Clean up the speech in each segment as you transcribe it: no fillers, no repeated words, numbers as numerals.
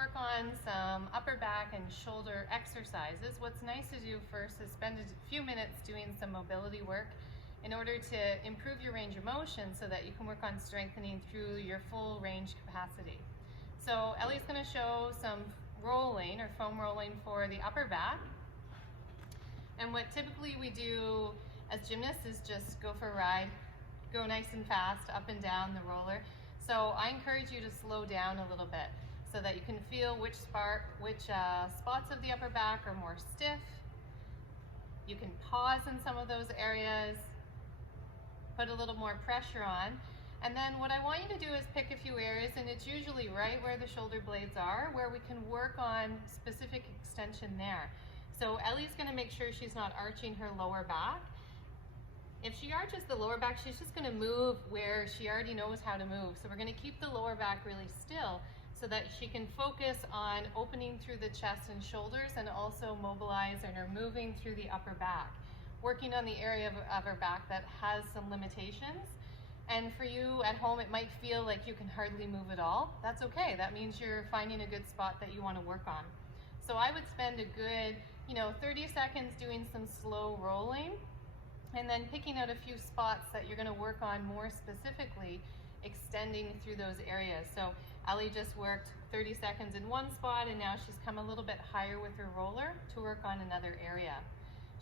work on some upper back and shoulder exercises, what's nice to do first is spend a few minutes doing some mobility work in order to improve your range of motion so that you can work on strengthening through your full range capacity. So Ellie's going to show some rolling or foam rolling for the upper back. And what typically we do as gymnasts is just go for a ride, go nice and fast up and down the roller. So I encourage you to slow down a little bit so that you can feel which spots of the upper back are more stiff. You can pause in some of those areas, put a little more pressure on. And then what I want you to do is pick a few areas, and it's usually right where the shoulder blades are, where we can work on specific extension there. So Ellie's going to make sure she's not arching her lower back. If she arches the lower back, she's just going to move where she already knows how to move. So we're going to keep the lower back really still so that she can focus on opening through the chest and shoulders and also mobilizing or moving through the upper back, working on the area of her back that has some limitations. And for you at home, it might feel like you can hardly move at all. That's okay. That means you're finding a good spot that you want to work on. So I would spend a good, 30 seconds doing some slow rolling, and then picking out a few spots that you're going to work on more specifically, extending through those areas. So Ellie just worked 30 seconds in one spot, and now she's come a little bit higher with her roller to work on another area.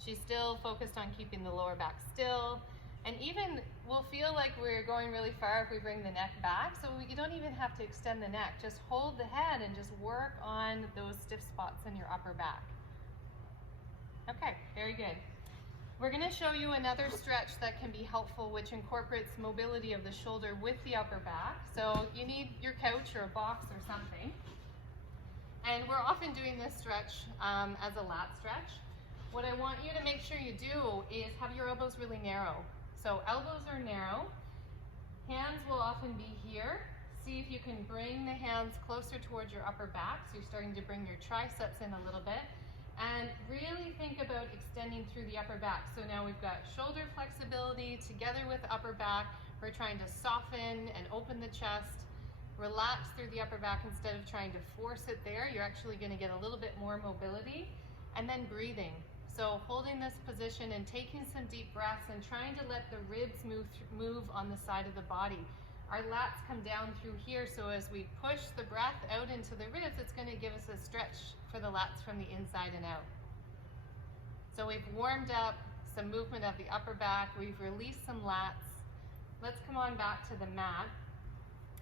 She's still focused on keeping the lower back still, and even we'll feel like we're going really far if we bring the neck back, so you don't even have to extend the neck. Just hold the head and just work on those stiff spots in your upper back. Okay, very good. We're going to show you another stretch that can be helpful, which incorporates mobility of the shoulder with the upper back. So you need your couch or a box or something. And we're often doing this stretch as a lat stretch. What I want you to make sure you do is have your elbows really narrow. So elbows are narrow. Hands will often be here. See if you can bring the hands closer towards your upper back. So you're starting to bring your triceps in a little bit. And really think about extending through the upper back. So now we've got shoulder flexibility together with upper back. We're trying to soften and open the chest, relax through the upper back instead of trying to force it there. You're actually going to get a little bit more mobility. And then breathing. So holding this position and taking some deep breaths and trying to let the ribs move on the side of the body. Our lats come down through here, so as we push the breath out into the ribs, it's going to give us a stretch for the lats from the inside and out. So we've warmed up some movement of the upper back, we've released some lats. Let's come on back to the mat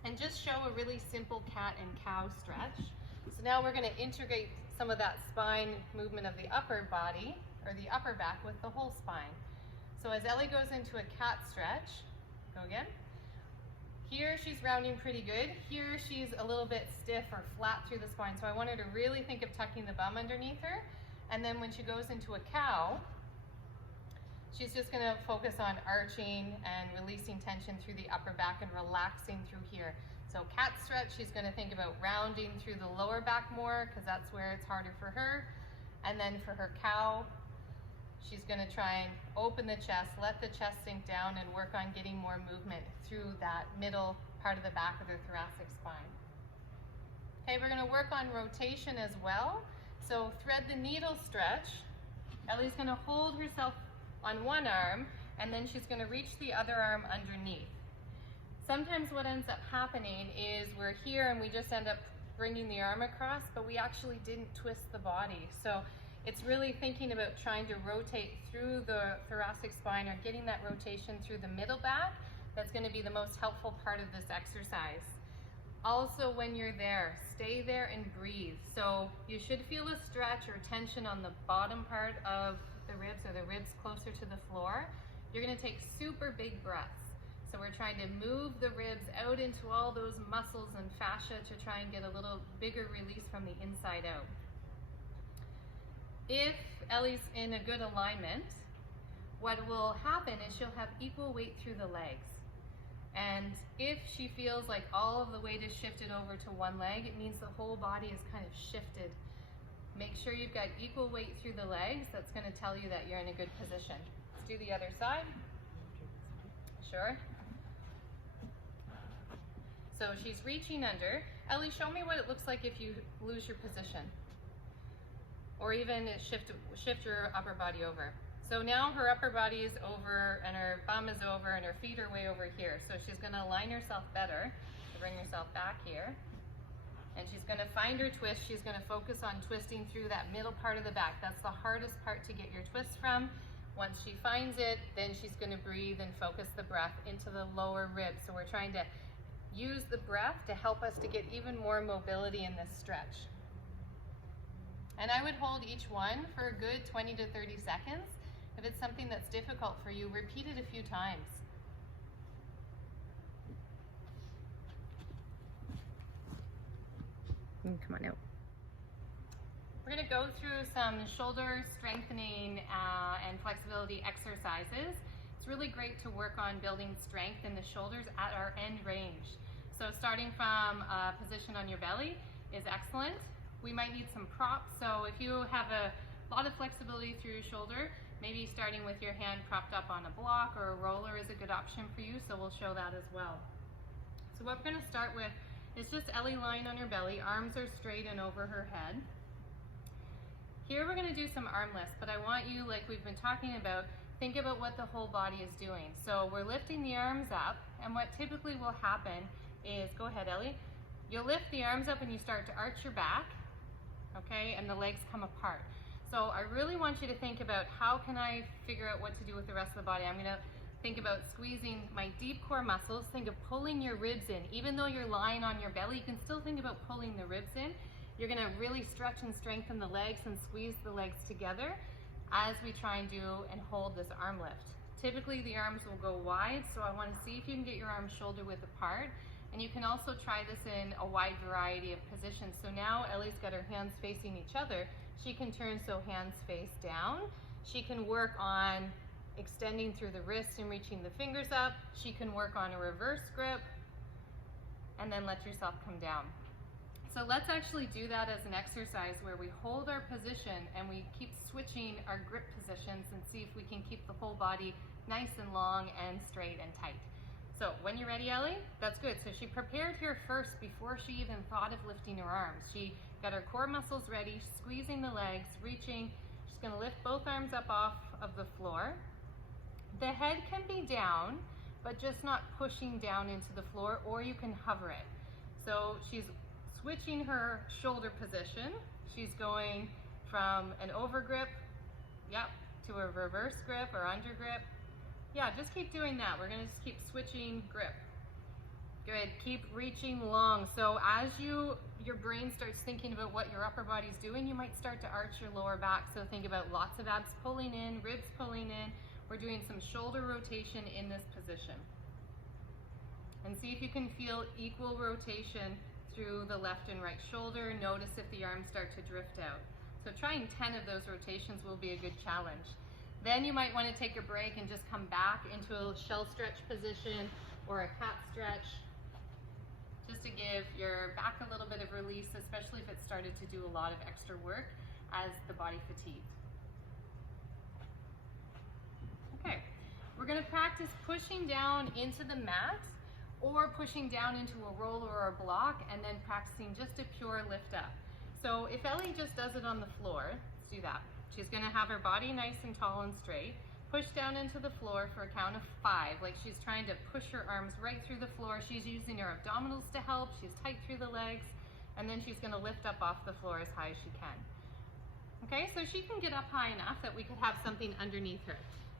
and just show a really simple cat and cow stretch. So now we're going to integrate some of that spine movement of the upper body, or the upper back, with the whole spine. So as Ellie goes into a cat stretch, go again. Here she's rounding pretty good. Here she's a little bit stiff or flat through the spine. So I want her to really think of tucking the bum underneath her. And then when she goes into a cow, she's just going to focus on arching and releasing tension through the upper back and relaxing through here. So cat stretch, she's going to think about rounding through the lower back more because that's where it's harder for her. And then for her cow, she's going to try and open the chest, let the chest sink down, and work on getting more movement through that middle part of the back of the thoracic spine. Okay, we're going to work on rotation as well. So thread the needle stretch. Ellie's going to hold herself on one arm, and then she's going to reach the other arm underneath. Sometimes what ends up happening is we're here and we just end up bringing the arm across, but we actually didn't twist the body. So it's really thinking about trying to rotate through the thoracic spine or getting that rotation through the middle back. That's going to be the most helpful part of this exercise. Also, when you're there, stay there and breathe. So you should feel a stretch or tension on the bottom part of the ribs, or the ribs closer to the floor. You're going to take super big breaths. So we're trying to move the ribs out into all those muscles and fascia to try and get a little bigger release from the inside out. If Ellie's in a good alignment, what will happen is she'll have equal weight through the legs. And if she feels like all of the weight is shifted over to one leg, it means the whole body is kind of shifted. Make sure you've got equal weight through the legs. That's going to tell you that you're in a good position. Let's do the other side. Sure. So she's reaching under. Ellie, show me what it looks like if you lose your position. Or even shift your upper body over. So now her upper body is over and her bum is over and her feet are way over here. So she's gonna align herself better. So bring herself back here. And she's gonna find her twist. She's gonna focus on twisting through that middle part of the back. That's the hardest part to get your twist from. Once she finds it, then she's gonna breathe and focus the breath into the lower ribs. So we're trying to use the breath to help us to get even more mobility in this stretch. And I would hold each one for a good 20 to 30 seconds. If it's something that's difficult for you, repeat it a few times. Come on out. We're going to go through some shoulder strengthening and flexibility exercises. It's really great to work on building strength in the shoulders at our end range. So starting from a position on your belly is excellent. We might need some props. So if you have a lot of flexibility through your shoulder, maybe starting with your hand propped up on a block or a roller is a good option for you. So we'll show that as well. So what we're going to start with is just Ellie lying on her belly, arms are straight and over her head. Here we're going to do some arm lifts, but I want you, like we've been talking about, think about what the whole body is doing. So we're lifting the arms up, and what typically will happen is, go ahead Ellie, you'll lift the arms up and you start to arch your back, okay, and the legs come apart. So I really want you to think about how can I figure out what to do with the rest of the body. I'm going to think about squeezing my deep core muscles. Think of pulling your ribs in. Even though you're lying on your belly, you can still think about pulling the ribs in. You're going to really stretch and strengthen the legs and squeeze the legs together as we try and do and hold this arm lift. Typically the arms will go wide, so I want to see if you can get your arms shoulder width apart. And you can also try this in a wide variety of positions. So now Ellie's got her hands facing each other. She can turn so hands face down. She can work on extending through the wrist and reaching the fingers up. She can work on a reverse grip and then let yourself come down. So let's actually do that as an exercise where we hold our position and we keep switching our grip positions and see if we can keep the whole body nice and long and straight and tight. So when you're ready, Ellie, that's good. So she prepared here first before she even thought of lifting her arms. She got her core muscles ready, squeezing the legs, reaching. She's going to lift both arms up off of the floor. The head can be down, but just not pushing down into the floor, or you can hover it. So she's switching her shoulder position. She's going from an over grip, yep, to a reverse grip or under grip. Yeah, just keep doing that. We're going to just keep switching grip. Good. Keep reaching long. So as your brain starts thinking about what your upper body's doing, you might start to arch your lower back. So think about lots of abs pulling in, ribs pulling in. We're doing some shoulder rotation in this position. And see if you can feel equal rotation through the left and right shoulder. Notice if the arms start to drift out. So trying 10 of those rotations will be a good challenge. Then you might want to take a break and just come back into a shell stretch position or a cat stretch, just to give your back a little bit of release, especially if it started to do a lot of extra work as the body fatigued. Okay, we're going to practice pushing down into the mat or pushing down into a roller or a block, and then practicing just a pure lift up. So if Ellie just does it on the floor, let's do that. She's going to have her body nice and tall and straight. Push down into the floor for a count of 5, like she's trying to push her arms right through the floor. She's using her abdominals to help. She's tight through the legs, and then she's going to lift up off the floor as high as she can. Okay, so she can get up high enough that we could have something underneath her.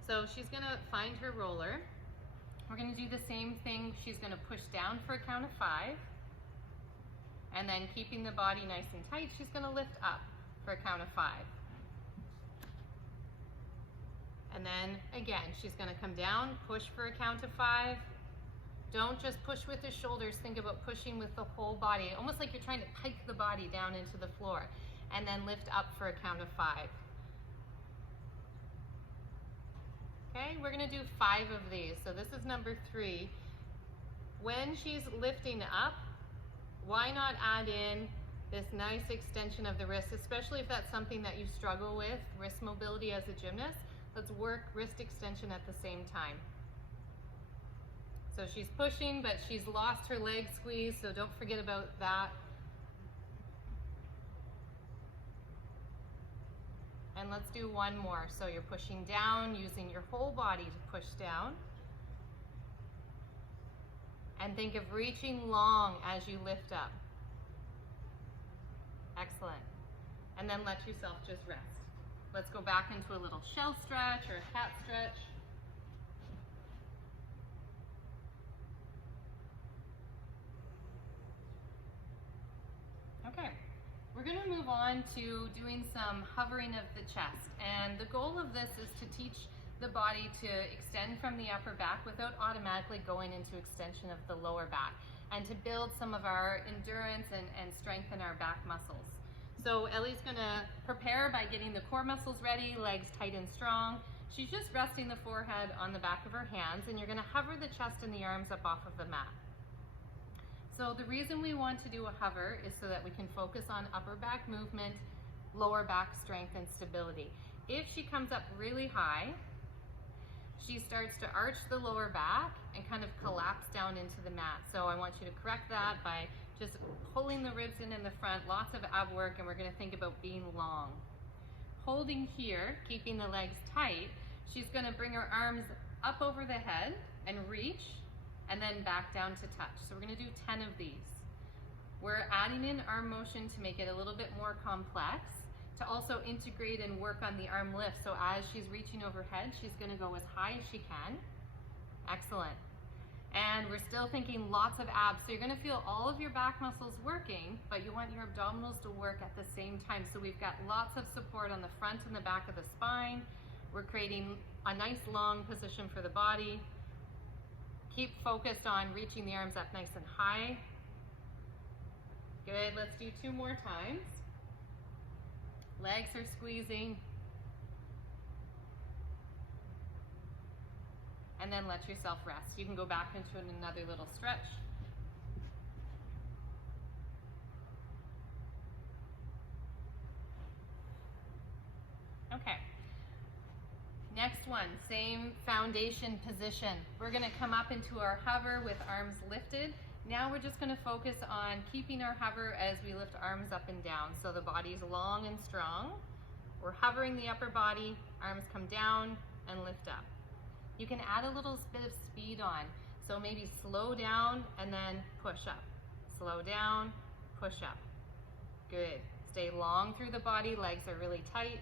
So she's going to find her roller. We're going to do the same thing. She's going to push down for a count of 5, and then keeping the body nice and tight, she's going to lift up for a count of 5. And then again, she's going to come down, push for a count of 5. Don't just push with the shoulders. Think about pushing with the whole body, almost like you're trying to pike the body down into the floor. And then lift up for a count of 5. Okay, we're going to do 5 of these. So this is number 3. When she's lifting up, why not add in this nice extension of the wrist, especially if that's something that you struggle with, wrist mobility as a gymnast. Let's work wrist extension at the same time. So she's pushing, but she's lost her leg squeeze, so don't forget about that. And let's do one more. So you're pushing down, using your whole body to push down. And think of reaching long as you lift up. Excellent. And then let yourself just rest. Let's go back into a little shell stretch or a cat stretch. Okay, we're going to move on to doing some hovering of the chest. And the goal of this is to teach the body to extend from the upper back without automatically going into extension of the lower back, and to build some of our endurance and strengthen our back muscles. So Ellie's gonna prepare by getting the core muscles ready, legs tight and strong. She's just resting the forehead on the back of her hands, and you're gonna hover the chest and the arms up off of the mat. So the reason we want to do a hover is so that we can focus on upper back movement, lower back strength and stability. If she comes up really high, she starts to arch the lower back and kind of collapse down into the mat. So I want you to correct that by just pulling the ribs in the front, lots of ab work, and we're going to think about being long. Holding here, keeping the legs tight, she's going to bring her arms up over the head and reach, and then back down to touch. So we're going to do 10 of these. We're adding in arm motion to make it a little bit more complex, to also integrate and work on the arm lift. So as she's reaching overhead, she's going to go as high as she can. Excellent. And we're still thinking lots of abs. So you're going to feel all of your back muscles working, but you want your abdominals to work at the same time. So we've got lots of support on the front and the back of the spine. We're creating a nice long position for the body. Keep focused on reaching the arms up nice and high. Good, let's do 2 more times. Legs are squeezing. And then let yourself rest. You can go back into another little stretch. Okay. Next one, same foundation position. We're going to come up into our hover with arms lifted. Now we're just going to focus on keeping our hover as we lift arms up and down. So the body's long and strong. We're hovering the upper body, arms come down and lift up. You can add a little bit of speed on. So maybe slow down and then push up. Slow down, push up. Good. Stay long through the body, legs are really tight.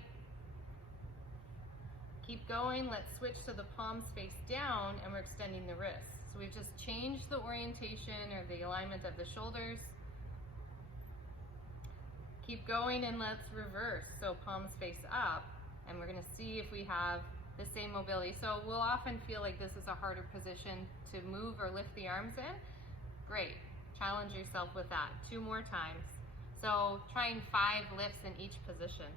Keep going, let's switch to the palms face down and we're extending the wrists. So we've just changed the orientation or the alignment of the shoulders. Keep going and let's reverse. So palms face up, and we're gonna see if we have the same mobility. So we'll often feel like this is a harder position to move or lift the arms in. Great, challenge yourself with that. 2 more times. So trying 5 lifts in each position.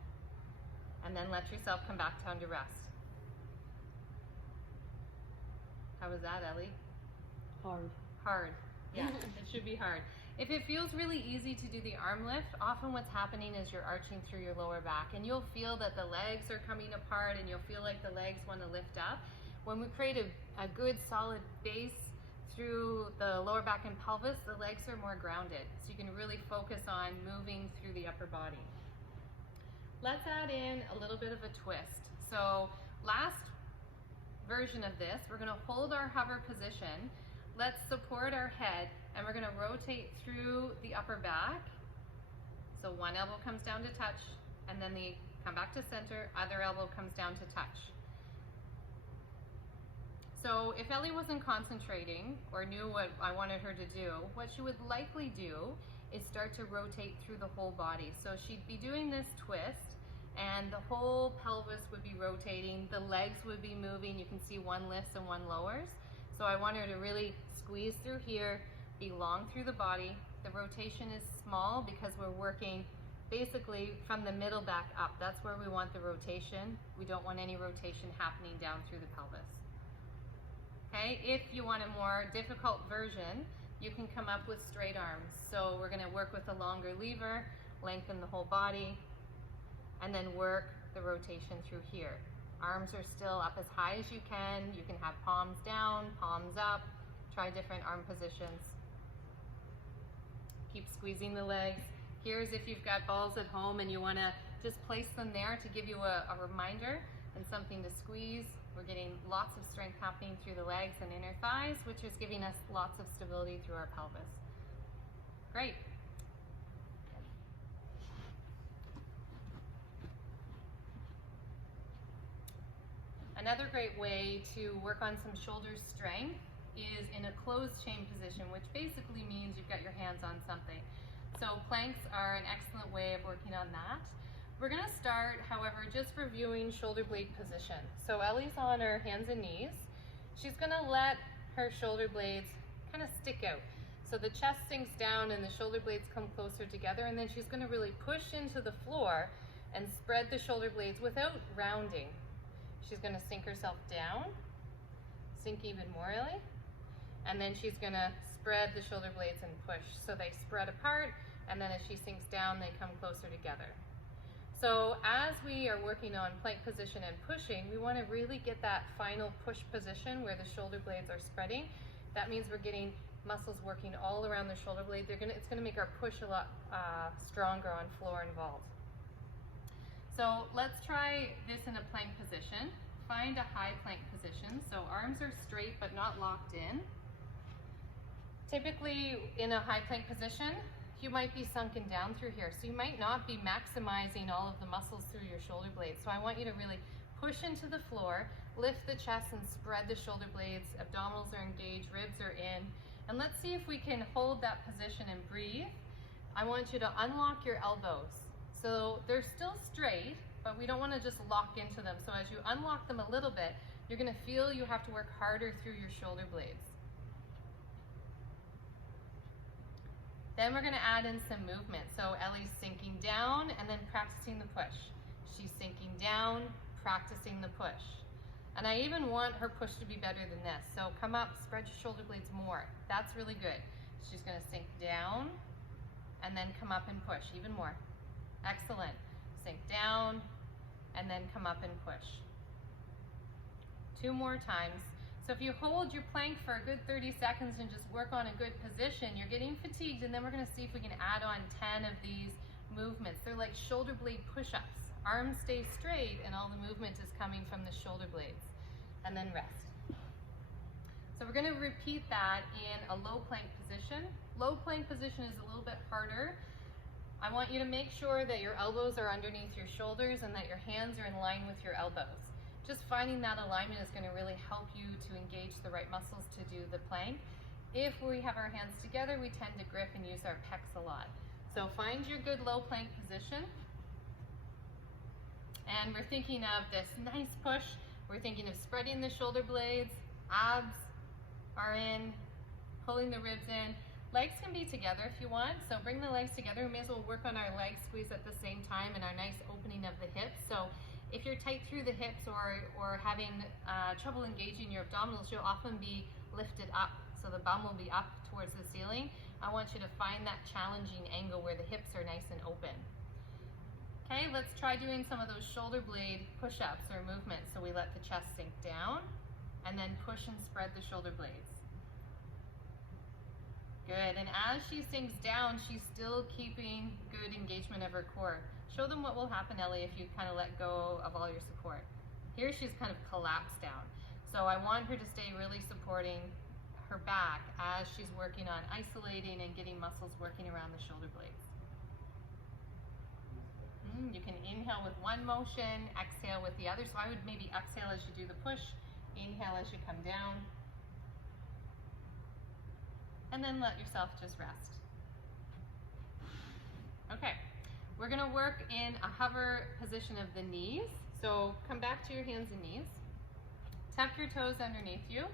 And then let yourself come back down to rest. How was that, Ellie? Hard. Hard. Yeah, it should be hard. If it feels really easy to do the arm lift, often what's happening is you're arching through your lower back, and you'll feel that the legs are coming apart and you'll feel like the legs want to lift up. When we create a good solid base through the lower back and pelvis, the legs are more grounded. So you can really focus on moving through the upper body. Let's add in a little bit of a twist. So last version of this, we're going to hold our hover position. Let's support our head, and we're going to rotate through the upper back. So one elbow comes down to touch, and then come back to center, other elbow comes down to touch. So if Ellie wasn't concentrating or knew what I wanted her to do, what she would likely do is start to rotate through the whole body. So she'd be doing this twist, and the whole pelvis would be rotating, the legs would be moving. You can see one lifts and one lowers. So I want her to really squeeze through here, be long through the body. The rotation is small because we're working basically from the middle back up. That's where we want the rotation. We don't want any rotation happening down through the pelvis. Okay, if you want a more difficult version, you can come up with straight arms. So we're going to work with a longer lever, lengthen the whole body, and then work the rotation through here. Arms are still up as high as you can. You can have palms down, palms up. Try different arm positions. Keep squeezing the legs. Here's if you've got balls at home and you want to just place them there to give you a reminder and something to squeeze. We're getting lots of strength happening through the legs and inner thighs, which is giving us lots of stability through our pelvis. Great. Another great way to work on some shoulder strength is in a closed chain position, which basically means you've got your hands on something. So planks are an excellent way of working on that. We're going to start, however, just reviewing shoulder blade position. So Ellie's on her hands and knees. She's going to let her shoulder blades kind of stick out. So the chest sinks down and the shoulder blades come closer together, and then she's going to really push into the floor and spread the shoulder blades without rounding. She's going to sink herself down, sink even more, Ellie, and then she's going to spread the shoulder blades and push. So they spread apart, and then as she sinks down, they come closer together. So as we are working on plank position and pushing, we want to really get that final push position where the shoulder blades are spreading. That means we're getting muscles working all around the shoulder blade. It's going to make our push a lot stronger on floor and vault. So let's try this in a plank position. Find a high plank position. So arms are straight but not locked in. Typically in a high plank position, you might be sunken down through here. So you might not be maximizing all of the muscles through your shoulder blades. So I want you to really push into the floor, lift the chest and spread the shoulder blades. Abdominals are engaged, ribs are in. And let's see if we can hold that position and breathe. I want you to unlock your elbows. So they're still straight, but we don't want to just lock into them. So as you unlock them a little bit, you're going to feel you have to work harder through your shoulder blades. Then we're going to add in some movement. So Ellie's sinking down and then practicing the push. She's sinking down, practicing the push. And I even want her push to be better than this. So come up, spread your shoulder blades more. That's really good. She's going to sink down and then come up and push even more. Excellent. Sink down and then come up and push. 2 more times. So if you hold your plank for a good 30 seconds and just work on a good position, you're getting fatigued, and then we're going to see if we can add on 10 of these movements. They're like shoulder blade push-ups. Arms stay straight and all the movement is coming from the shoulder blades. And then rest. So we're going to repeat that in a low plank position. Low plank position is a little bit harder. I want you to make sure that your elbows are underneath your shoulders and that your hands are in line with your elbows. Just finding that alignment is going to really help you to engage the right muscles to do the plank. If we have our hands together, we tend to grip and use our pecs a lot. So find your good low plank position. And we're thinking of this nice push. We're thinking of spreading the shoulder blades, abs are in, pulling the ribs in. Legs can be together if you want, so bring the legs together. We may as well work on our leg squeeze at the same time and our nice opening of the hips. So if you're tight through the hips or having trouble engaging your abdominals, you'll often be lifted up. So the bum will be up towards the ceiling. I want you to find that challenging angle where the hips are nice and open. Okay, let's try doing some of those shoulder blade push-ups or movements. So we let the chest sink down and then push and spread the shoulder blades. Good, and as she sinks down, she's still keeping good engagement of her core. Show them what will happen, Ellie, if you kind of let go of all your support. Here she's kind of collapsed down. So I want her to stay really supporting her back as she's working on isolating and getting muscles working around the shoulder blades. You can inhale with one motion, exhale with the other. So I would maybe exhale as you do the push, inhale as you come down, and then let yourself just rest. Okay, we're gonna work in a hover position of the knees. So come back to your hands and knees. Tuck your toes underneath you,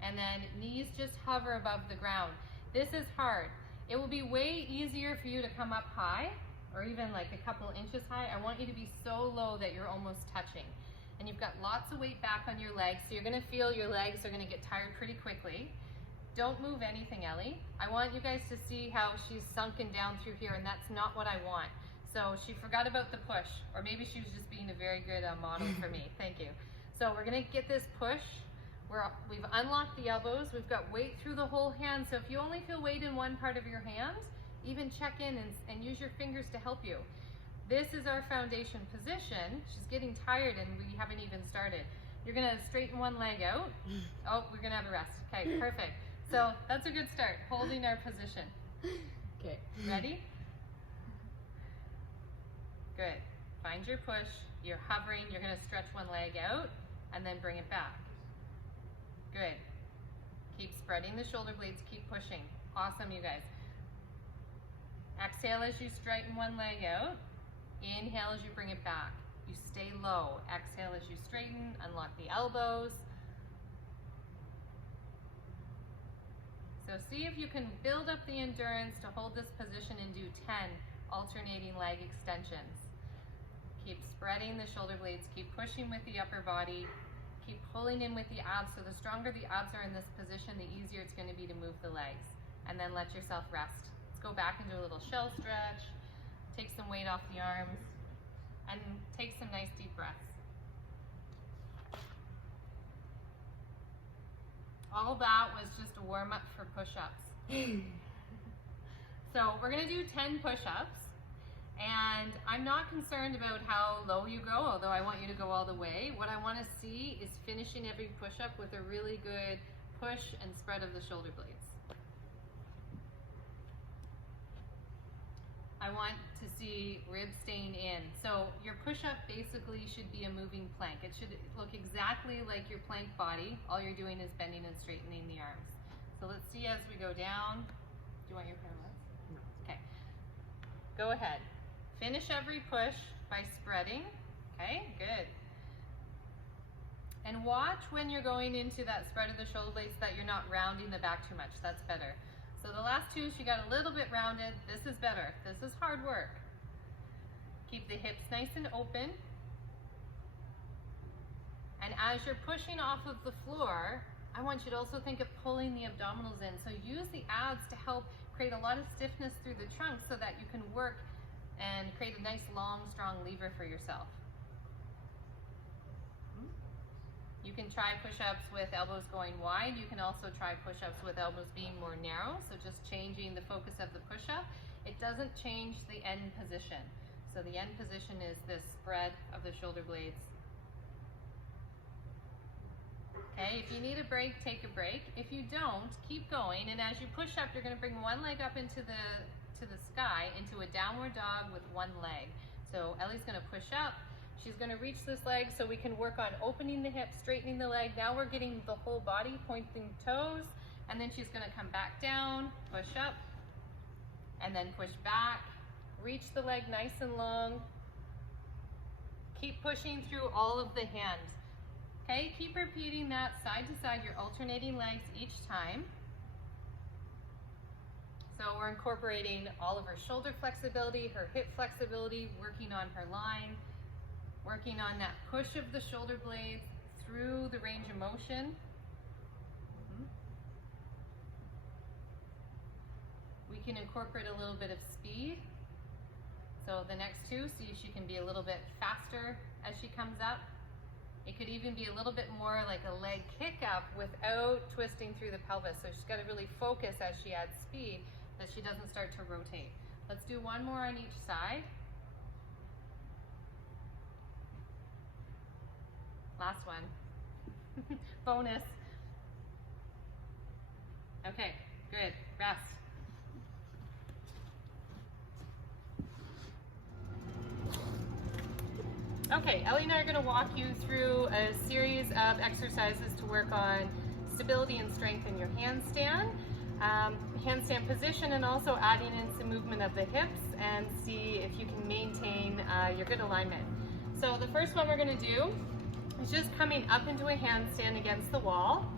and then knees just hover above the ground. This is hard. It will be way easier for you to come up high, or even like a couple inches high. I want you to be so low that you're almost touching. And you've got lots of weight back on your legs, so you're gonna feel your legs are gonna get tired pretty quickly. Don't move anything, Ellie. I want you guys to see how she's sunken down through here, and that's not what I want. So she forgot about the push, or maybe she was just being a very good model for me. Thank you. So we're gonna get this push We've unlocked the elbows, we've got weight through the whole hand, so if you only feel weight in one part of your hand, even check in and use your fingers to help you. This is our foundation position. She's getting tired and we haven't even started. You're gonna straighten one leg out. Oh, we're gonna have a rest. Okay, perfect. So that's a good start, holding our position. Okay. Ready? Good. Find your push, you're hovering, you're gonna stretch one leg out and then bring it back. Good. Keep spreading the shoulder blades, keep pushing. Awesome, you guys. Exhale as you straighten one leg out. Inhale as you bring it back. You stay low. Exhale as you straighten, unlock the elbows. So see if you can build up the endurance to hold this position and do 10 alternating leg extensions. Keep spreading the shoulder blades, keep pushing with the upper body, keep pulling in with the abs. So the stronger the abs are in this position, the easier it's going to be to move the legs. And then let yourself rest. Let's go back into a little shell stretch, take some weight off the arms, and take some nice deep breaths. All that was just a warm-up for push-ups. So we're going to do 10 push-ups, and I'm not concerned about how low you go, although I want you to go all the way. What I want to see is finishing every push-up with a really good push and spread of the shoulder blades. I want to see ribs staying in. So your push-up basically should be a moving plank. It should look exactly like your plank body. All you're doing is bending and straightening the arms. So let's see as we go down. Do you want your parallels? No. Okay. Go ahead. Finish every push by spreading. Okay, good. And watch when you're going into that spread of the shoulder blades that you're not rounding the back too much. That's better. So the last two, she got a little bit rounded. This is better. This is hard work. Keep the hips nice and open. And as you're pushing off of the floor, I want you to also think of pulling the abdominals in. So use the abs to help create a lot of stiffness through the trunk so that you can work and create a nice, long, strong lever for yourself. You can try push-ups with elbows going wide. You can also try push-ups with elbows being more narrow. So just changing the focus of the push-up. It doesn't change the end position. So the end position is this spread of the shoulder blades. Okay, if you need a break, take a break. If you don't, keep going. And as you push up, you're going to bring one leg up into the sky, into a downward dog with one leg. So Ellie's going to push up. She's going to reach this leg so we can work on opening the hip, straightening the leg. Now we're getting the whole body, pointing toes, and then she's going to come back down, push up, and then push back. Reach the leg nice and long. Keep pushing through all of the hands. Okay, keep repeating that side to side. You're alternating legs each time. So we're incorporating all of her shoulder flexibility, her hip flexibility, working on her line. Working on that push of the shoulder blades through the range of motion. We can incorporate a little bit of speed. So the next two, see if she can be a little bit faster as she comes up. It could even be a little bit more like a leg kick up without twisting through the pelvis. So she's got to really focus as she adds speed that she doesn't start to rotate. Let's do one more on each side. Last one. Bonus. Okay, good. Rest. Okay, Ellie and I are going to walk you through a series of exercises to work on stability and strength in your handstand, handstand position, and also adding in some movement of the hips and see if you can maintain your good alignment. So the first one we're going to do is just coming up into a handstand against the wall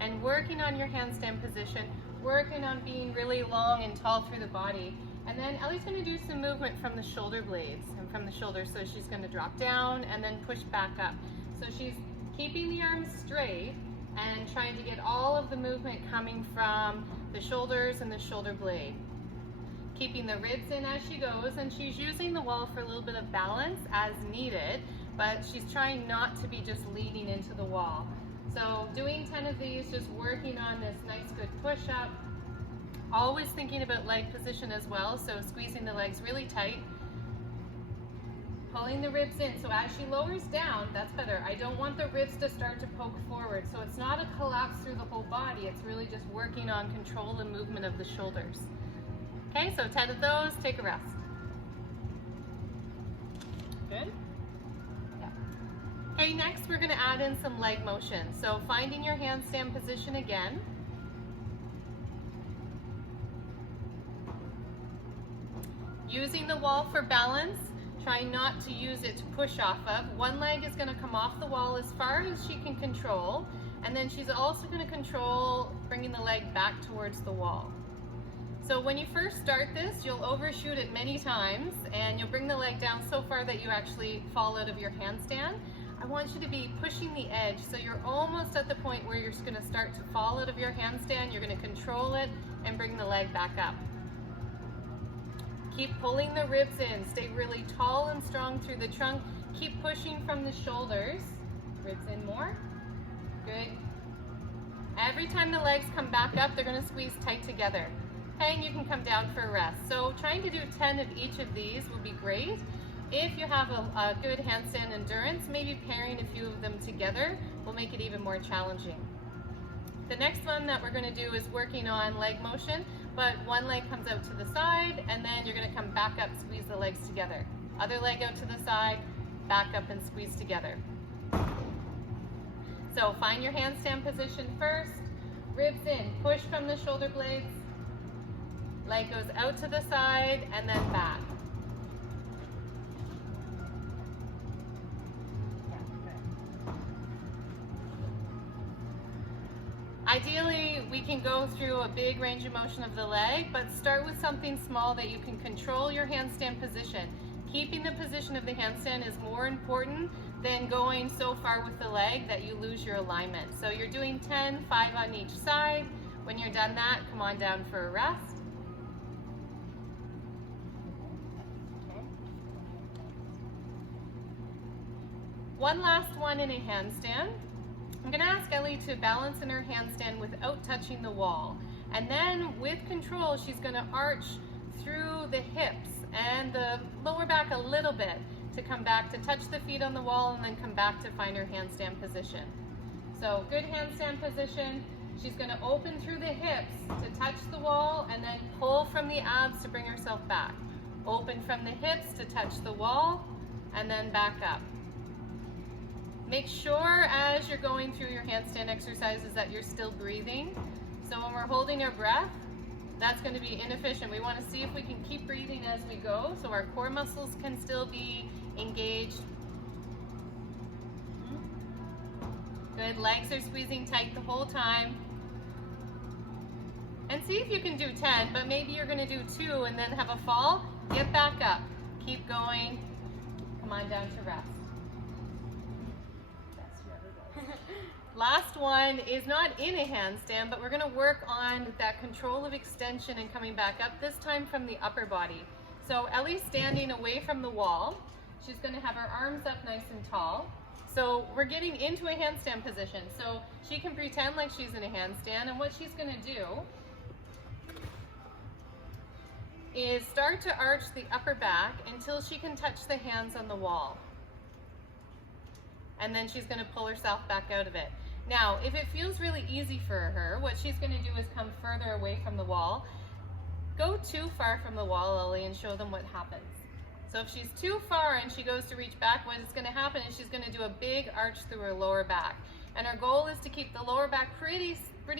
and working on your handstand position, working on being really long and tall through the body. And then Ellie's going to do some movement from the shoulder blades and from the shoulders. So she's going to drop down and then push back up. So she's keeping the arms straight and trying to get all of the movement coming from the shoulders and the shoulder blade. Keeping the ribs in as she goes, and she's using the wall for a little bit of balance as needed, but she's trying not to be just leaning into the wall. So doing 10 of these, just working on this nice good push up. Always thinking about leg position as well, so squeezing the legs really tight. Pulling the ribs in, so as she lowers down, that's better. I don't want the ribs to start to poke forward, so it's not a collapse through the whole body, it's really just working on control and movement of the shoulders. Okay, so 10 of those, take a rest. Good? Yeah. Okay, next we're gonna add in some leg motion. So finding your handstand position again. Using the wall for balance. Try not to use it to push off of. One leg is going to come off the wall as far as she can control, and then she's also going to control bringing the leg back towards the wall. So when you first start this, you'll overshoot it many times, and you'll bring the leg down so far that you actually fall out of your handstand. I want you to be pushing the edge, so you're almost at the point where you're just going to start to fall out of your handstand. You're going to control it and bring the leg back up. Keep pulling the ribs in. Stay really tall and strong through the trunk. Keep pushing from the shoulders. Ribs in more. Good. Every time the legs come back up, they're going to squeeze tight together. Okay, and you can come down for a rest. So trying to do 10 of each of these would be great. If you have a good handstand endurance, maybe pairing a few of them together will make it even more challenging. The next one that we're going to do is working on leg motion, but one leg comes out to the side, and then you're going to come back up, squeeze the legs together. Other leg out to the side, back up and squeeze together. So find your handstand position first, ribs in, push from the shoulder blades, leg goes out to the side, and then back. Ideally, we can go through a big range of motion of the leg, but start with something small that you can control your handstand position. Keeping the position of the handstand is more important than going so far with the leg that you lose your alignment. So you're doing 10, 5 on each side. When you're done that, come on down for a rest. One last one in a handstand. I'm going to ask Ellie to balance in her handstand without touching the wall. And then with control, she's going to arch through the hips and the lower back a little bit to come back to touch the feet on the wall and then come back to find her handstand position. So good handstand position. She's going to open through the hips to touch the wall and then pull from the abs to bring herself back. Open from the hips to touch the wall and then back up. Make sure as you're going through your handstand exercises that you're still breathing. So when we're holding our breath, that's going to be inefficient. We want to see if we can keep breathing as we go so our core muscles can still be engaged. Good, legs are squeezing tight the whole time. And see if you can do 10, but maybe you're going to do 2 and then have a fall. Get back up. Keep going. Come on down to rest. Last one is not in a handstand, but we're going to work on that control of extension and coming back up, this time from the upper body. So Ellie's standing away from the wall. She's going to have her arms up nice and tall. So we're getting into a handstand position. So she can pretend like she's in a handstand, and what she's going to do is start to arch the upper back until she can touch the hands on the wall. And then she's going to pull herself back out of it. Now, if it feels really easy for her, what she's going to do is come further away from the wall. Go too far from the wall, Ellie, and show them what happens. So if she's too far and she goes to reach back, what is going to happen is she's going to do a big arch through her lower back. And our goal is to keep the lower back pretty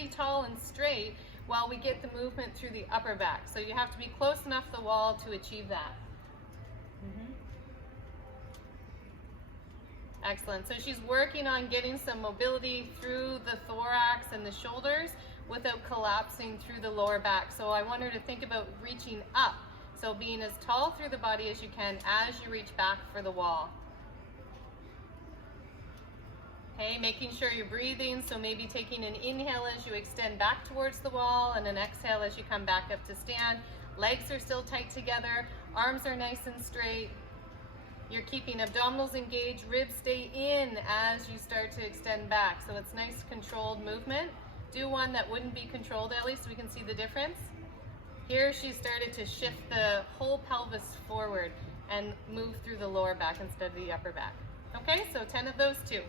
tall and straight while we get the movement through the upper back. So you have to be close enough to the wall to achieve that. Excellent. So she's working on getting some mobility through the thorax and the shoulders without collapsing through the lower back. So I want her to think about reaching up. So being as tall through the body as you can as you reach back for the wall. Okay, making sure you're breathing. So maybe taking an inhale as you extend back towards the wall and an exhale as you come back up to stand. Legs are still tight together. Arms are nice and straight. You're keeping abdominals engaged, ribs stay in as you start to extend back. So it's nice controlled movement. Do one that wouldn't be controlled, Ellie, so we can see the difference. Here she started to shift the whole pelvis forward and move through the lower back instead of the upper back. Okay, so 10 of those too.